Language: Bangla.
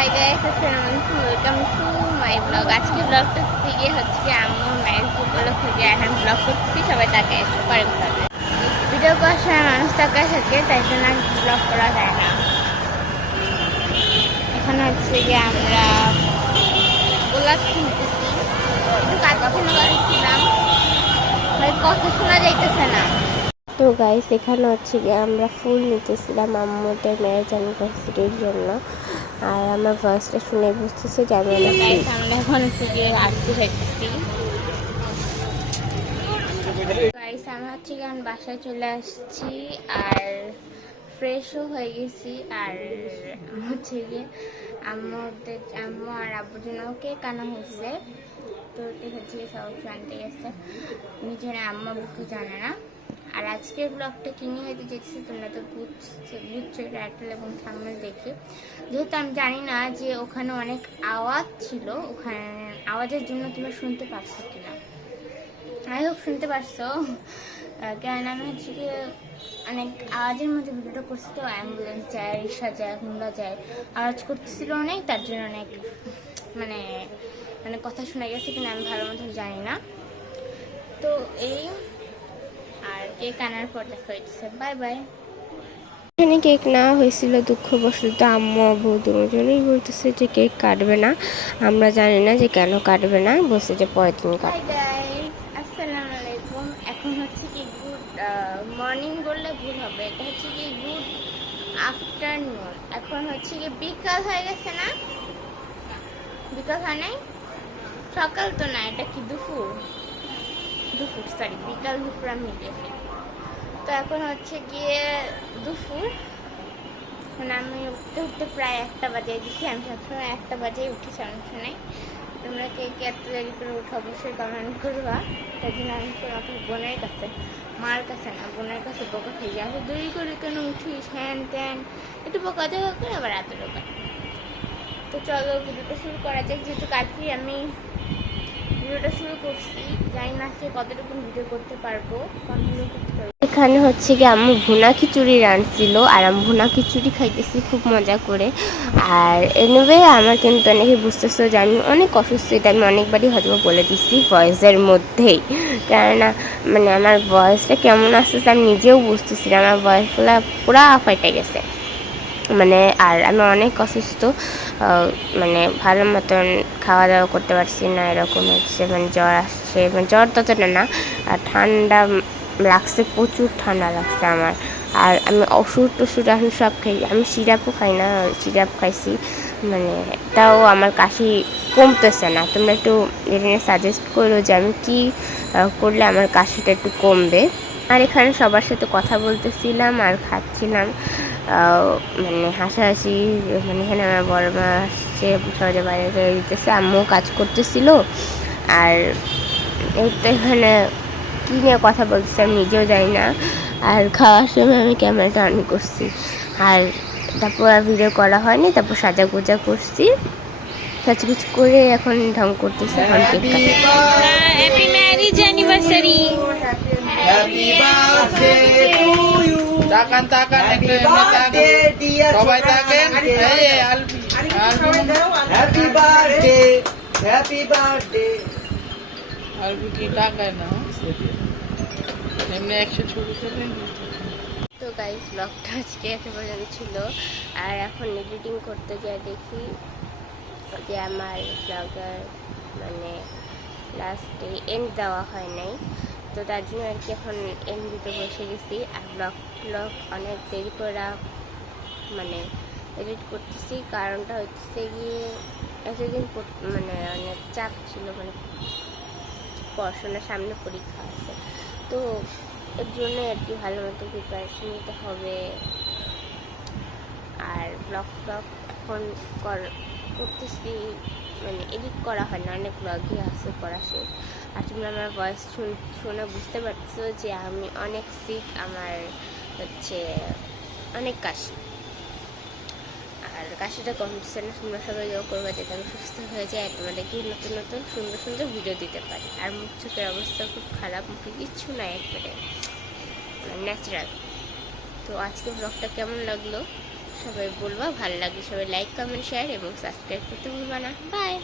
হাই গাইস, আসসালামু আলাইকুম, ওয়েলকাম টু মাই ব্লগ। আজকে ব্লগটা থেকে হচ্ছে কি আম্মুর ম্যারেজ উপলক্ষে যে এখন ব্লগ করছি, সবাই তাকে পরে করবে। ভিডিও করার সময় মানুষ তাকায় থাকে, তাই জন্য ব্লগ করা যায় না। এখন হচ্ছে যে আমরা গোলাপ কিনতেছি, একটু কাছে ছিলাম, কথা শোনা যাইতেছে না। তো গাইস, এখানে হচ্ছে গিয়ে আমরা ফুল নিতেছিলাম আম্মুদের ম্যারেজ অ্যানিভার্সারির জন্য। আর আমার ভয়েসটা শুনে বুঝতেছে যে আমি অনেক আমরা এখন হচ্ছে গিয়ে আসতে থাকতেছি। গাইস, আমরা হচ্ছে গিয়ে আমি বাসায় চলে আসছি আর ফ্রেশও হয়ে গেছি। আর হচ্ছে গিয়ে আম্মু আর আব্বুর জন্য কেক আনা হয়েছে। তো হচ্ছে গিয়ে সব জানতে গেছে, নিজের আম্মা বুকে জানে না। আর আজকের ব্লগটা কিনে হয়তো যেতেছি, তোমরা তো বুঝছো টাইটেল এবং থাম্বনেল দেখে। যেহেতু আমি জানি না যে ওখানে অনেক আওয়াজ ছিল, ওখানে আওয়াজের জন্য তোমরা শুনতে পাচ্ছ কিনা। আই হোপ শুনতে পারছো, কেন আমি হচ্ছে কি অনেক আওয়াজের মধ্যে ভিডিওটা করছি। তো অ্যাম্বুলেন্স যায়, রিক্সা যায়, হুন্ডা যায়, আওয়াজ করতেছিল অনেক, তার জন্য অনেক মানে মানে কথা শোনা গেছে কিনা আমি ভালো মতন জানি না। তো এই আর কেক আনার পর দেখা হচ্ছে, বাই বাই। এখানে কেক নেওয়া হয়েছিল, দুঃখবশত আম্মু আব্বু দুজনেই বলতেছে যে কেক কাটবে না। আমরা জানি না যে কেন কাটবে না, বলছে যে পরের দিন কাটবে। আসসালামু আলাইকুম। এখন হচ্ছে কি গুড মর্নিং বললে ভুল হবে, এটা হচ্ছে কি গুড আফটারনুন। এখন হচ্ছে কি বিকাল হয়ে গেছে না? বিকাল হয় নাই, সকাল তো না, এটা কি দুপুর সরি, বিকাল দুপুর আমি দেখি। তো এখন হচ্ছে গিয়ে দুপুর, মানে আমি উঠতে প্রায় 1টা বাজে দিচ্ছি। আমি সবসময় 1টা বাজেই উঠি, সমস্যা নেই। তোমরা কে কে এত দেরি করে উঠো অবশ্যই কমেন্ট করবা। তার জন্য আমি তোমাকে বোনের কাছে, মার কাছে না, বোনের কাছে বকা খেয়ে যাই, দেরি করে কেন উঠিস, হ্যান ত্যান, একটু বকা দেওয়া করে আবার এত লোকা। তো চলো ভিডিওটা শুরু করা যাক। যেহেতু কালকে আমি ভিডিওটা শুরু করছি, জানি না আজকে কতটুকু ভিডিও করতে পারবো, কন্টিনিউ করতে পারবো। এখানে হচ্ছে কি আম্মু ভুনা খিচুড়ি রাঁধছিল, আর আমি ভুনা খিচুড়ি খাইতেছি খুব মজা করে। আর এনিওয়ে আমার কিন্তু অনেকে বুঝতেছো যে আমি অনেক অসুস্থ, এটা আমি অনেকবারই হয়তো বলে দিচ্ছি ভয়েসের মধ্যেই। কেননা মানে আমার ভয়েসটা কেমন আসতেছে আমি নিজেও বুঝতেছি না, আমার ভয়েসগুলো পুরা ফাইটে গেছে মানে। আর আমি অনেক অসুস্থ, মানে ভালো মতন খাওয়া দাওয়া করতে পারছি না, এরকম হচ্ছে মানে জ্বর আসছে, মানে জ্বর ততটা না, আর ঠান্ডা লাগছে, প্রচুর ঠান্ডা লাগছে আমার। আর আমি ওষুধ টষুধ এখন সব খাই, আমি সিরাপও খাই না, সিরাপ খাইছি, মানে তাও আমার কাশি কমতেছে না। তোমরা একটু এটা নিয়ে সাজেস্ট করো যে আমি কী করলে আমার কাশিটা একটু কমবে। আর এখানে সবার সাথে কথা বলতেছিলাম আর খাচ্ছিলাম, মানে হাসাহাসি। মানে এখানে আমার বড় মা আসছে, সহজে বাইরে চলে দিতেছে, আম্মু কাজ করতেছিল। আর এই তো এখানে কী নিয়ে কথা বলতেছে আমি নিজেও জানি না। আর খাওয়ার সময় আমি ক্যামেরাটা অন করছি, আর তারপর আর ভিডিও করা হয়নি। তারপর সাজা গোজা করছি, কিছু করে এখন ঢং করতেছি। এখন কেক কাটে। Happy marriage anniversary, happy birthday to you. তাকান তাকান একটু সবাই তাকান। Happy birthday, happy birthday. আলবি কি তাকায় না, এমনি 100 ছবি তুলে। তো গাইস, ব্লগটা আজকে এত পর্যন্ত ছিল। আর এখন এডিটিং করতে যাই, দেখি যে আমার ব্লগের মানে লাস্টে এন্ড দেওয়া হয় নাই, তো তার জন্য আর কি এখন এন্ড দিতে বসে গেছি। আর ব্লগ অনেক দেরি করে মানে এডিট করতেছি, কারণটা হচ্ছে গিয়ে এতদিন মানে অনেক চাপ ছিল, মানে পড়াশোনার সামনে পরীক্ষা আছে, তো এর জন্য আর কি ভালো মতো প্রিপারেশন নিতে হবে। আর ব্লগ এখন করতেছি, মানে এডিট করা হয় না, অনেক ব্লগই আছে করা শেষ। আর তোমরা আমার ভয়েস শুনে বুঝতে পারছো যে আমি অনেক সিক, আমার হচ্ছে অনেক কাশি। আর কাশিটা কমছে না, তোমরা সবাই ইয়ে করবা যাতে আমি সুস্থ হয়ে যায়, তোমাদেরকে নতুন নতুন সুন্দর সুন্দর ভিডিও দিতে পারি। আর মুখ চোখের অবস্থা খুব খারাপ, মুখে কিচ্ছু নাই, একবারে ন্যাচারাল। তো আজকে ব্লগটা কেমন লাগলো সবাই বলবা ভালো লাগে, সবাই লাইক কমেন্ট শেয়ার এবং সাবস্ক্রাইব করতে ভুলবা না। বাই।